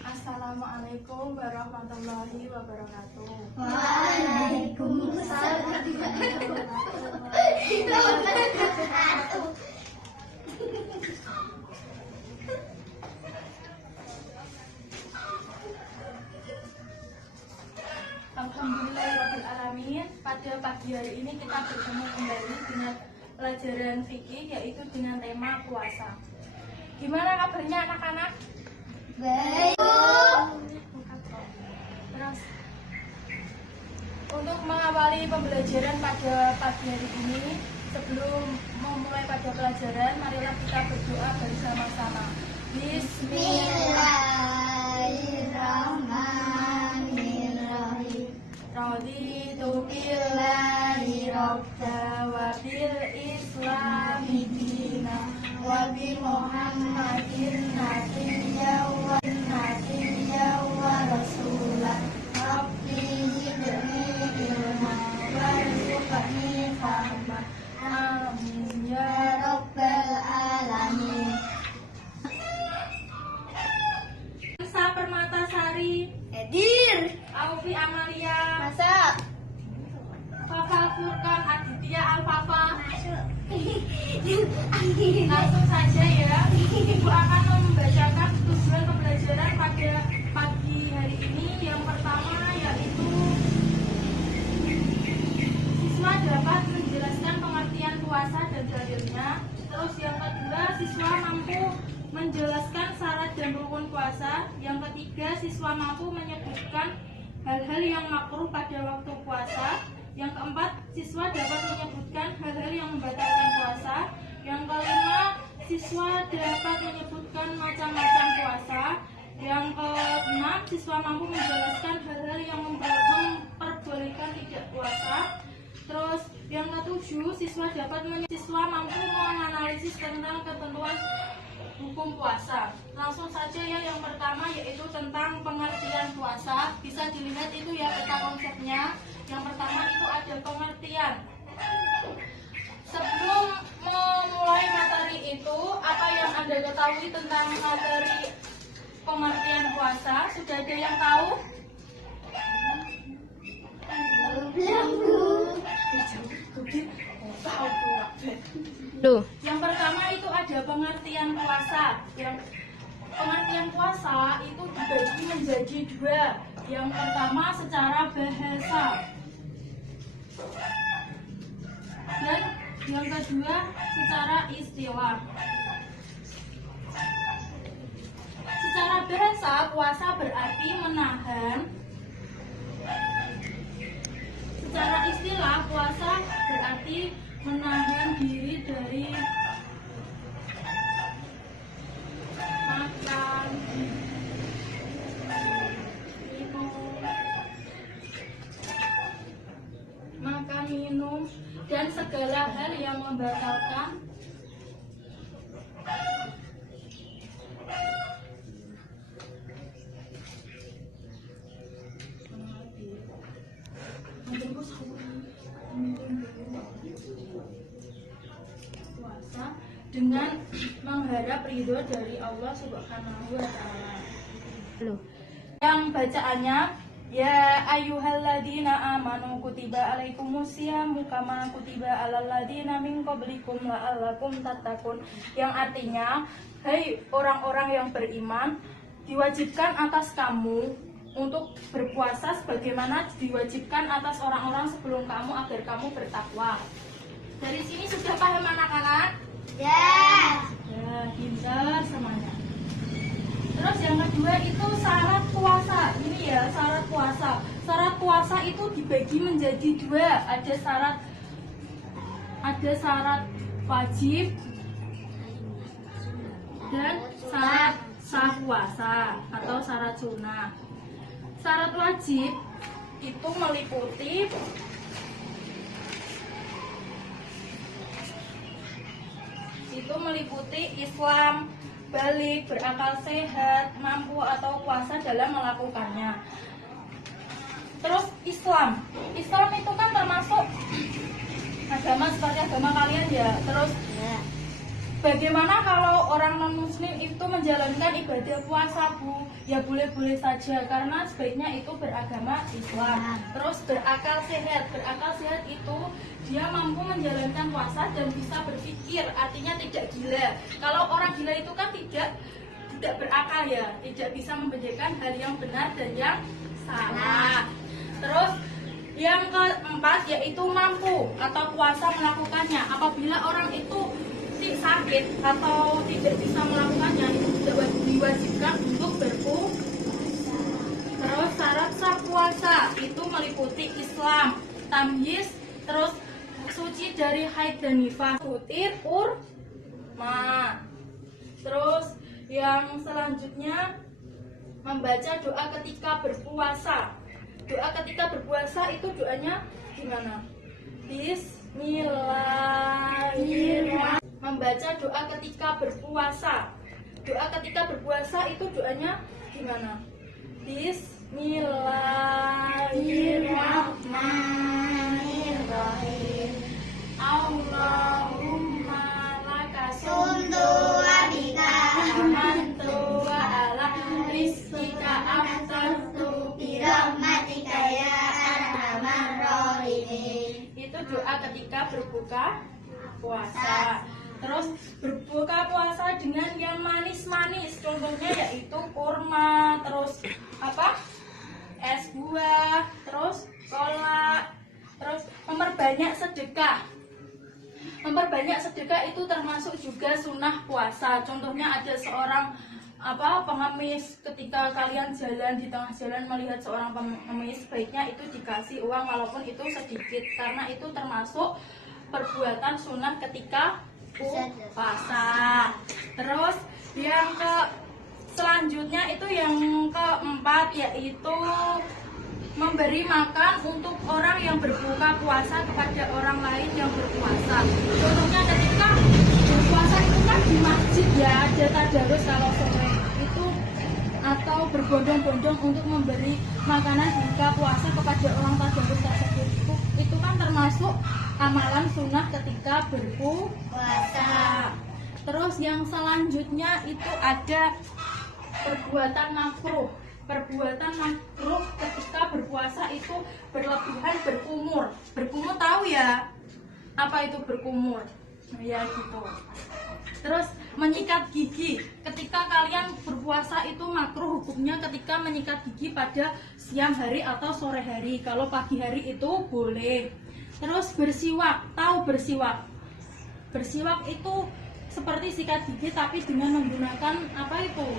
Assalamualaikum warahmatullahi wabarakatuh. Waalaikumsalam warahmatullahi wabarakatuh. Alhamdulillahirrahmanirrahim. Pada pagi hari ini kita bertemu kembali dengan pelajaran fikih, yaitu dengan tema puasa. Gimana kabarnya anak-anak? Baik. Terus untuk mengawali pembelajaran pada pagi hari ini, sebelum memulai pada pelajaran, marilah kita berdoa bersama-sama. Bismillahirrahmanirrahim. Raditu billahi rabba wa bil islami dina wa bi Muhammadin nabiyya wa rasulah. Rabbi zidni ilma warzuqni fahma. Amin ya rabbal alamin. Sa Permatasari, Edir. Aufi Amalia, Masuk. Fafa Furkan Aditya Alfafa. Masuk. Langsung saja ya, Ibu akan membacakan tujuan pembelajaran pada pagi hari ini. Yang pertama yaitu siswa dapat menjelaskan pengertian puasa dan dalilnya. Terus yang kedua, siswa mampu menjelaskan syarat dan rukun puasa. Yang ketiga, siswa mampu menyebutkan hal-hal yang makruh pada waktu puasa. Yang keempat, siswa dapat menyebutkan hal-hal yang membatalkan puasa. Yang kelima, siswa dapat menyebutkan macam-macam puasa. Yang keenam, siswa mampu menjelaskan hal-hal yang memperbolehkan tidak puasa. Terus yang ketujuh, siswa mampu menganalisis tentang ketentuan hukum puasa. Langsung saja ya, yang pertama yaitu tentang pengertian puasa. Bisa dilihat itu ya peta konsepnya. Yang pertama itu ada pengertian. Sebelum memulai materi itu, apa yang Anda ketahui tentang materi pengertian puasa? Sudah ada yang tahu? Yang pertama itu ada pengertian puasa. Yang pengertian puasa itu dibagi menjadi dua. Yang pertama secara bahasa, dan yang kedua secara istilah. Secara bahasa, puasa berarti menahan. Secara istilah, puasa berarti menahan diri dari makan, minum, dan segala hal yang membatalkan puasa dengan mengharap ridho dari Allah Subhanahu wa Ta'ala. Yang bacaannya, ya ayyuhalladzina amanu kutiba alaikumusyamu kama kutiba alal ladzina min qablikum la'allakum tattaqun. Yang artinya, hai orang-orang yang beriman, diwajibkan atas kamu untuk berpuasa sebagaimana diwajibkan atas orang-orang sebelum kamu agar kamu bertakwa. Dari sini sudah paham anak-anak? Ya. Ya, pintar semuanya. Terus yang kedua itu syarat puasa. Ini ya syarat puasa. Syarat puasa itu dibagi menjadi dua. Ada syarat wajib dan syarat sah puasa atau syarat sunnah. Syarat wajib itu meliputi Islam, balik, berakal sehat, mampu atau puasa dalam melakukannya. Terus Islam itu kan termasuk agama seperti agama kalian ya. Terus bagaimana kalau orang non muslim menjalankan ibadah puasa, Bu? Ya boleh-boleh saja, karena sebaiknya itu beragama Islam. Terus berakal sehat. Berakal sehat itu dia mampu menjalankan puasa dan bisa berpikir, artinya tidak gila. Kalau orang gila itu kan tidak berakal ya, tidak bisa membedakan hal yang benar dan yang salah. Terus yang keempat yaitu mampu atau kuasa melakukannya. Apabila orang itu sakit atau tidak bisa melakukannya, itu tidak diwajibkan untuk berpuasa. Terus syarat sah puasa itu meliputi Islam, tamyiz, terus suci dari haid dan nifas, futir, kurma. Terus yang selanjutnya membaca doa ketika berpuasa. Doa ketika berpuasa itu doanya gimana? Bismillahirrahmanirrahim. Membaca doa ketika berpuasa. Doa ketika berpuasa itu doanya gimana? Bismillahirrahmanirrahim. Allahumma laka Sundu abika amantu wa ala rizqika aftartu birahmatika ya arhamar rahimin. Itu doa ketika berbuka puasa. Terus berbuka puasa dengan yang manis-manis, contohnya yaitu kurma, terus apa? Es buah, terus kolak, terus memperbanyak sedekah. Memperbanyak sedekah itu termasuk juga sunnah puasa. Contohnya ada seorang pengemis, ketika kalian jalan di tengah jalan melihat seorang pengemis, sebaiknya itu dikasih uang walaupun itu sedikit, karena itu termasuk perbuatan sunnah ketika puasa. Terus yang selanjutnya itu yang keempat yaitu memberi makan untuk orang yang berbuka puasa kepada orang lain yang berpuasa. Contohnya ketika berpuasa itu kan di masjid ya, ada tadarus kalau sore itu, atau berbondong-bondong untuk memberi makanan buka puasa kepada orang tadarus tersebut. Itu kan termasuk amalan sunnah ketika berpuasa. Terus yang selanjutnya itu ada perbuatan makruh. Perbuatan makruh ketika berpuasa itu berlebihan berkumur. Berkumur tahu ya? Apa itu berkumur? Ya gitu. Terus menyikat gigi. Ketika kalian berpuasa itu makruh hukumnya ketika menyikat gigi pada siang hari atau sore hari. Kalau pagi hari itu boleh. Terus bersiwak, tahu bersiwak? Bersiwak itu seperti sikat gigi tapi dengan menggunakan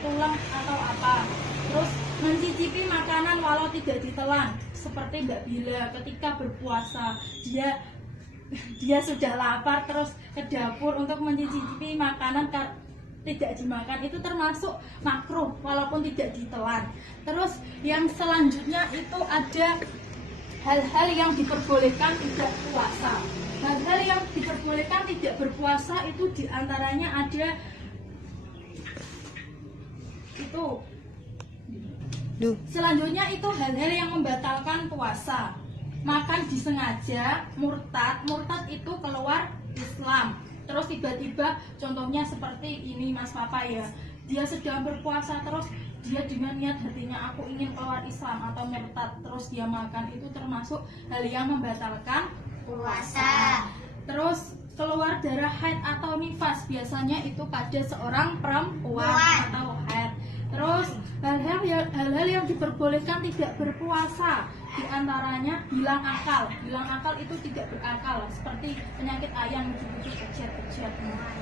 tulang atau apa. Terus mencicipi makanan walau tidak ditelan, seperti Mbak Bila ketika berpuasa dia sudah lapar terus ke dapur untuk mencicipi makanan tidak dimakan, itu termasuk makruh walaupun tidak ditelan. Terus yang selanjutnya itu ada hal-hal yang diperbolehkan tidak puasa. Hal-hal yang diperbolehkan tidak berpuasa itu diantaranya ada itu. Selanjutnya itu hal-hal yang membatalkan puasa. Makan disengaja, murtad itu keluar Islam. Terus tiba-tiba contohnya seperti ini Mas Papa ya, dia sedang berpuasa terus dia dengan niat hatinya aku ingin keluar Islam atau murtad, terus dia makan, itu termasuk hal yang membatalkan puasa. Terus keluar darah haid atau nifas, biasanya itu pada seorang perempuan atau haid. Terus hal-hal yang diperbolehkan tidak berpuasa, diantaranya hilang akal. Hilang akal itu tidak berakal, seperti penyakit ayam, ujuk-ujuk, kejat.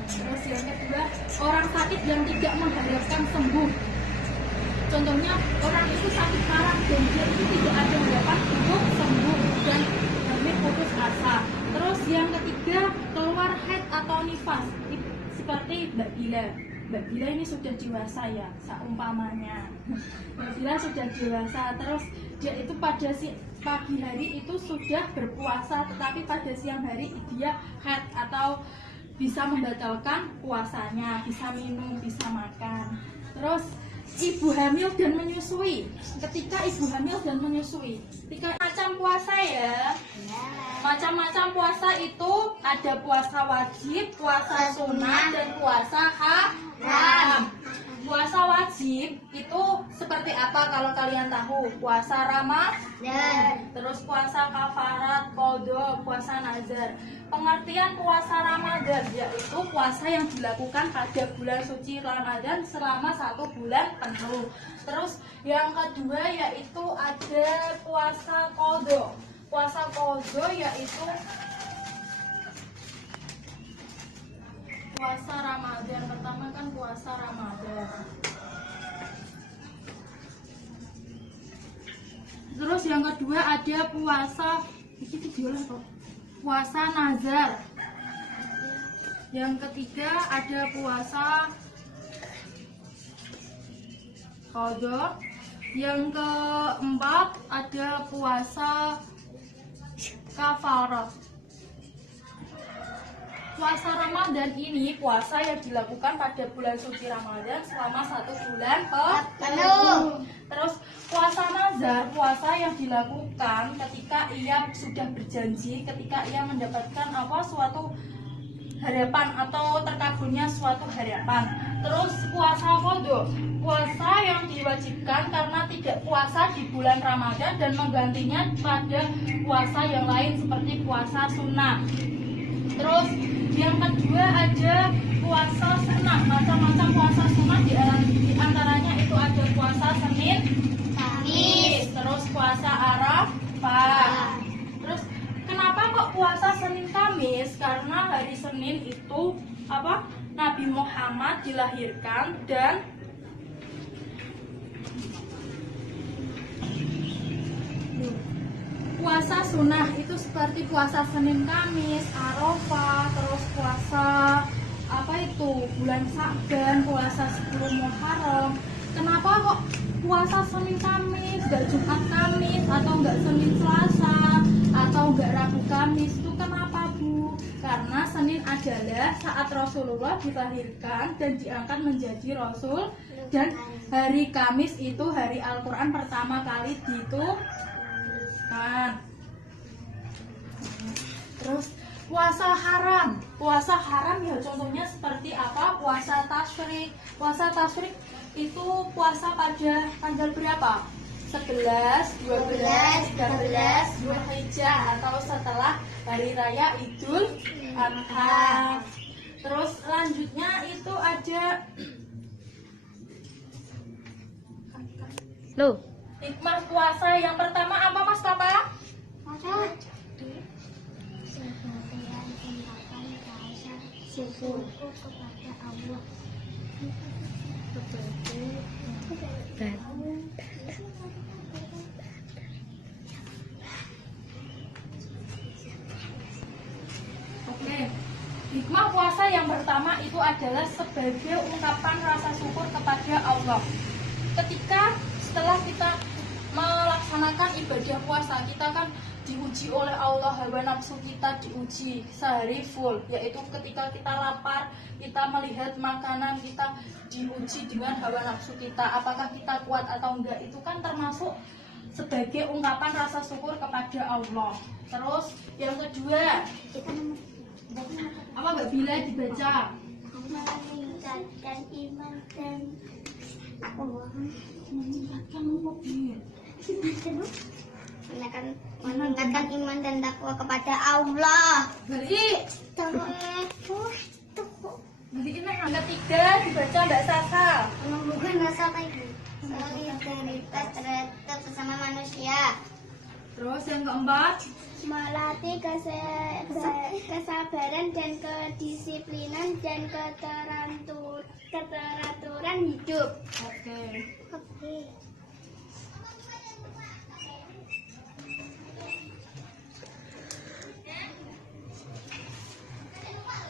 Terus yang kedua, orang sakit yang tidak mengharapkan sembuh. Contohnya orang itu sakit parah dan dia itu tidak ada harapan untuk sembuh dan hampir putus asa. Terus yang ketiga, keluar haid atau nifas, seperti Mbak Bila. Mbak Bila ini sudah dewasa ya, seumpamanya Mbak Bila sudah dewasa, terus dia itu pada pagi hari itu sudah berpuasa, tetapi pada siang hari dia haid atau bisa membatalkan puasanya, bisa minum, bisa makan. Terus ibu hamil dan menyusui. Ketika ibu hamil dan menyusui, ketika macam puasa ya. Macam-macam puasa itu ada puasa wajib, puasa sunnah, dan puasa haram. wajib itu seperti apa kalau kalian tahu? Puasa Ramadan, terus puasa kafarat, qadha, puasa nazar. Pengertian puasa Ramadan yaitu puasa yang dilakukan pada bulan suci Ramadan selama 1 bulan penuh. Terus yang kedua yaitu ada puasa qadha. Puasa qadha yaitu puasa Ramadan. Pertama kan puasa Ramadan. Terus yang kedua ada puasa nazar. Yang ketiga ada puasa qadha. Yang keempat ada puasa kafarat. Puasa Ramadan ini puasa yang dilakukan pada bulan suci Ramadan selama 1 bulan penuh. Terus puasa nazar, puasa yang dilakukan ketika ia sudah berjanji, ketika ia mendapatkan suatu harapan atau terkabulnya suatu harapan. Terus puasa qadha, puasa yang diwajibkan karena tidak puasa di bulan Ramadan dan menggantinya pada puasa yang lain seperti puasa sunnah. Terus yang kedua ada puasa sunnah. Macam-macam puasa sunnah di antaranya itu ada puasa Senin, Kamis, terus puasa Arafah. Terus kenapa kok puasa Senin Kamis? Karena hari Senin itu Nabi Muhammad dilahirkan dan puasa sunnah itu seperti puasa Senin Kamis, Arafah, terus puasa bulan Sa'ban, puasa 10 Muharram. Kenapa kok puasa Senin Kamis, gak Jumat Kamis, atau gak Senin Selasa, atau gak Rabu Kamis? Itu kenapa, Bu? Karena Senin adalah saat Rasulullah dilahirkan dan diangkat menjadi Rasul, dan hari Kamis itu hari Al-Quran pertama kali diturunkan. Terus puasa haram ya contohnya seperti apa? Puasa tasyrik. Puasa tasyrik itu puasa pada tanggal berapa? 11, 12, 13 Dzulhijjah atau setelah hari raya Idul Adha. Terus selanjutnya itu ada hikmah puasa. Yang pertama apa, Mas Papa? Syukur kepada Allah. Oke, hikmah puasa yang pertama itu adalah sebagai ungkapan rasa syukur kepada Allah. Ketika setelah kita melaksanakan ibadah puasa, kita kan diuji oleh Allah, hawa nafsu kita diuji sehari full, yaitu ketika kita lapar, kita melihat makanan, kita diuji dengan hawa nafsu kita, apakah kita kuat atau enggak. Itu kan termasuk sebagai ungkapan rasa syukur kepada Allah. Terus yang kedua, apa Mbak Bila dibaca? Meningkatkan iman dan meningkatkan iman dan takwa kepada Allah. Beri ini yang ketiga dibaca Mbak Sasa. Menumbuhkan rasa solidaritas terhadap sesama manusia. Terus yang keempat, Melatih kesabaran dan kedisiplinan dan keteraturan hidup. oke.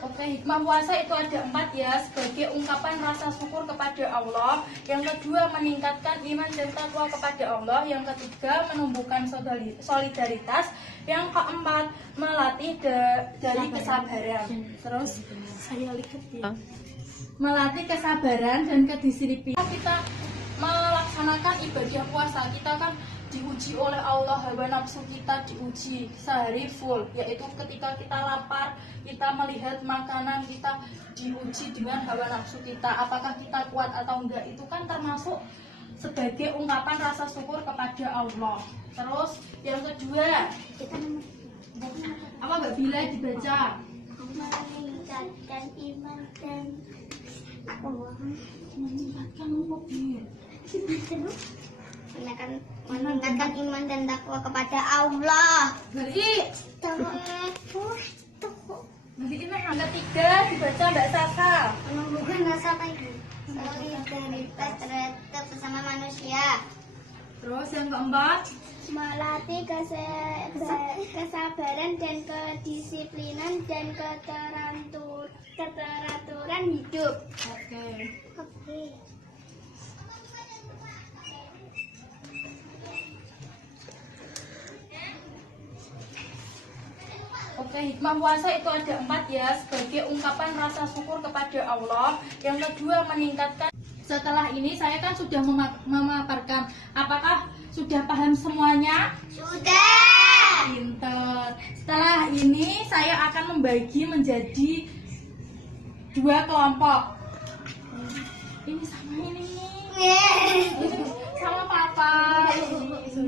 Oke, hikmah puasa itu ada 4 ya, sebagai ungkapan rasa syukur kepada Allah. Yang kedua, meningkatkan iman dan takwa kepada Allah. Yang ketiga, menumbuhkan solidaritas. Yang keempat, melatih dari kesabaran. Terus saya lihat ya. Melatih kesabaran dan kedisiplinan. Kita melaksanakan ibadah puasa, kita kan diuji oleh Allah, hawa nafsu kita diuji sehari full, yaitu ketika kita lapar, kita melihat makanan, kita diuji dengan hawa nafsu kita, apakah kita kuat atau enggak. Itu kan termasuk sebagai ungkapan rasa syukur kepada Allah. Terus yang kedua, apa Mbak Bila dibaca? Meningkatkan iman dan Meningkatkan mobil. meningkatkan iman dan takwa kepada Allah. Beri ini yang ketiga dibaca Mbak Sasa. Menumbuhkan rasa solidaritas terhadap sesama manusia. Terus yang keempat, Melatih kesabaran dan kedisiplinan dan keteraturan hidup. oke. Oke, hikmah puasa itu ada 4 ya, sebagai ungkapan rasa syukur kepada Allah. Yang kedua, meningkatkan. Setelah ini saya kan sudah memaparkan. Apakah sudah paham semuanya? Sudah. Pinter. Setelah ini saya akan membagi menjadi 2 kelompok. Ini sama ini nih. Sama papa. Terus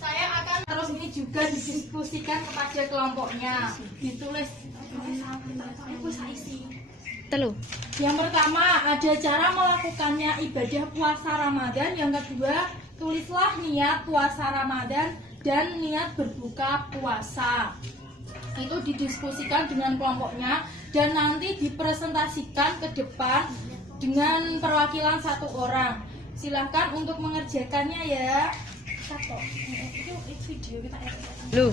saya akan terus ini juga didiskusikan kepada kelompoknya, ditulis. Yang pertama, ada cara melakukannya ibadah puasa Ramadan. Yang kedua, tulislah niat puasa Ramadan dan niat berbuka puasa. Itu didiskusikan dengan kelompoknya dan nanti dipresentasikan ke depan dengan perwakilan 1 orang. Silahkan untuk mengerjakannya ya. Itu video kita Lu.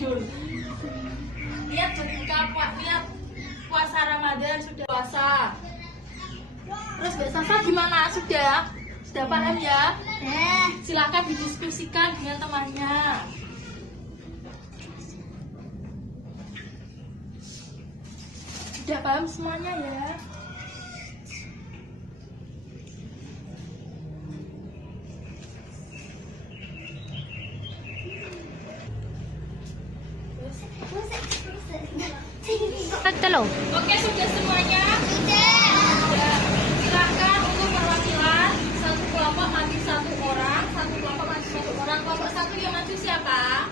Jul. Niat puasa Ramadan sudah puasa. Terus Mbak Sasa gimana? Sudah paham ya? Silakan didiskusikan dengan temannya. Sudah paham semuanya ya? Oke, sudah semuanya? Sudah. Silakan untuk perwakilan 1 kelompok maju 1 orang, 1 kelompok maju 1 orang. Kelompok 1 yang maju siapa?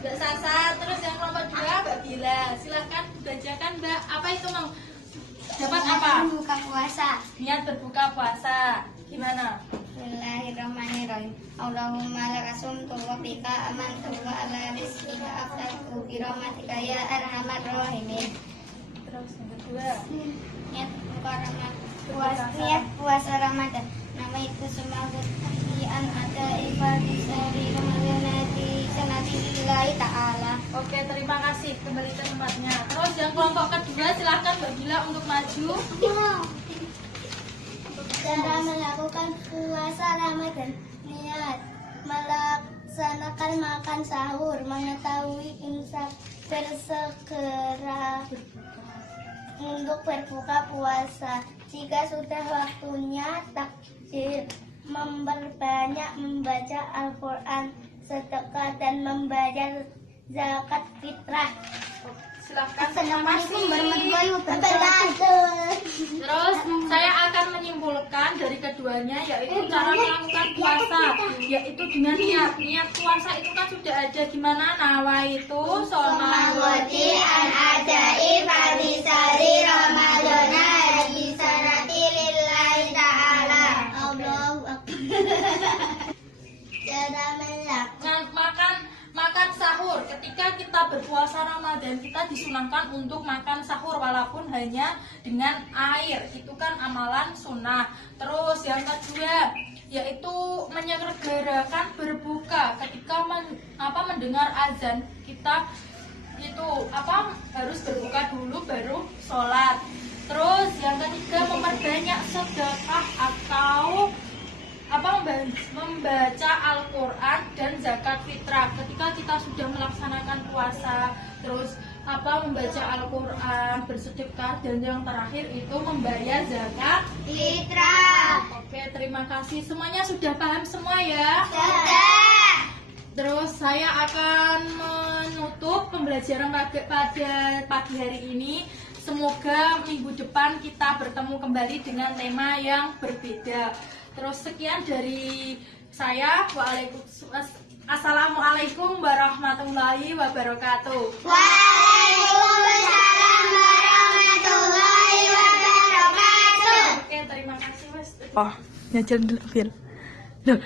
Mbak Sasa. Terus yang kelompok 2 Mbak Bila. Silakan bacakan Mbak. Apa itu mau? Dapat apa? Berbuka puasa. Niat berbuka puasa. Gimana? Bismillahirrahmanirrahim. Allahumma lakasumtu wa bika amantu wa ala rizqika aftartu bi rahmatika ya arhamar rahimin. Terus yang kedua. Niat puasa Ramadan. Nama itu semangat an ada ibadisari Ramadhanati sanati lillahi ta'ala. Oke, terima kasih. Kembali ke tempatnya. Terus yang kelompok kedua silakan Mbak Bila untuk maju. Cara melakukan puasa Ramadan. Niat melaksanakan makan sahur, mengetahui imsak bersegera untuk berbuka puasa. Jika sudah waktunya takdir, memperbanyak membaca Al-Quran, sedekah dan membayar zakat fitrah. Silakan. Assalamualaikum warahmatullahi wabarakatuh. Terus saya akan menyimpulkan dari keduanya, yaitu cara melakukan puasa, yaitu dengan niat. Niat puasa itu kan sudah ada gimana? Nawaitu Somawati an adai fadisari Ramadana di sanati lillahi ta'ala. Allahu akbar. Cara makan sahur. Ketika kita berpuasa Ramadan, kita disunahkan untuk makan sahur walaupun hanya dengan air. Itu kan amalan sunnah. Terus yang kedua, yaitu menyegerakan berbuka. Ketika mendengar azan, kita itu harus berbuka dulu baru sholat. Terus yang ketiga, memperbanyak sedekah atau membaca Al-Quran dan zakat fitrah ketika kita sudah melaksanakan puasa. Terus membaca Al-Quran, bersedekah, dan yang terakhir itu membayar zakat fitrah. Oke, terima kasih. Semuanya sudah paham semua ya? Sudah. Terus saya akan menutup pembelajaran pada pagi hari ini. Semoga minggu depan kita bertemu kembali dengan tema yang berbeda. Terus sekian dari saya. Assalamualaikum warahmatullahi wabarakatuh. Waalaikumsalam warahmatullahi wabarakatuh. Oke, terima kasih Mas. Oh, ngajar dulu, Fir. Loh.